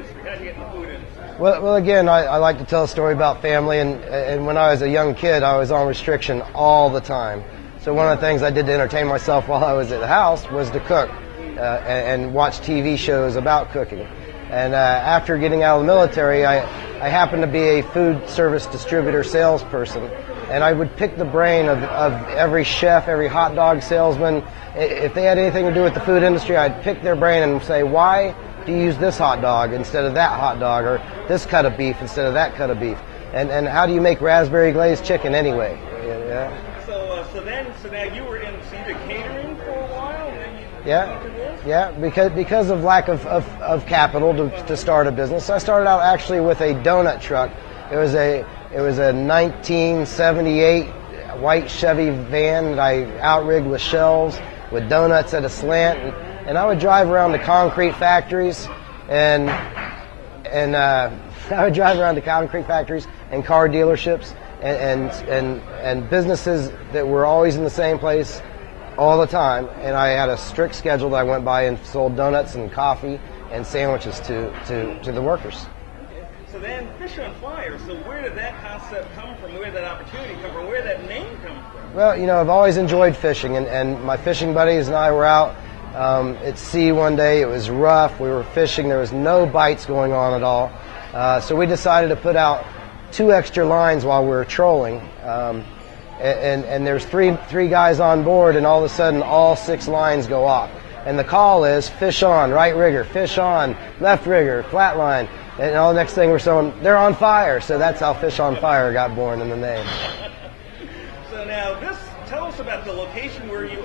industry? How'd you get in the food industry? Well, again, I like to tell a story about family, and when I was a young kid, I was on restriction all the time. So one of the things I did to entertain myself while I was at the house was to cook and watch TV shows about cooking. And after getting out of the military, I happened to be a food service distributor salesperson, and I would pick the brain of every chef, every hot dog salesman. If they had anything to do with the food industry, I'd pick their brain and say, why do you use this hot dog instead of that hot dog, or this cut of beef instead of that cut of beef? And how do you make raspberry glazed chicken anyway? Yeah. So now you were in catering for a while, and then you Yeah. went to this? Yeah, because of lack of capital to start a business. I started out actually with a donut truck. It was a 1978 white Chevy van that I outrigged with shelves with donuts at a slant, and I would drive around to concrete factories and I would drive around to concrete factories and car dealerships and businesses that were always in the same place all the time, and I had a strict schedule that I went by and sold donuts and coffee and sandwiches to the workers. So then, Fish on Fire, so where did that concept come from? Where did that opportunity come from? Where did that name come from? Well, I've always enjoyed fishing, and my fishing buddies and I were out at sea one day. It was rough. We were fishing. There was no bites going on at all. So we decided to put out 2 extra lines while we were trolling. And there's three guys on board, and all of a sudden all 6 lines go off. And the call is fish on, right rigger, fish on, left rigger, flat line. And all the next thing we're saying, they're on fire. So that's how Fish on Fire got born in the name. So now tell us about the location where you are.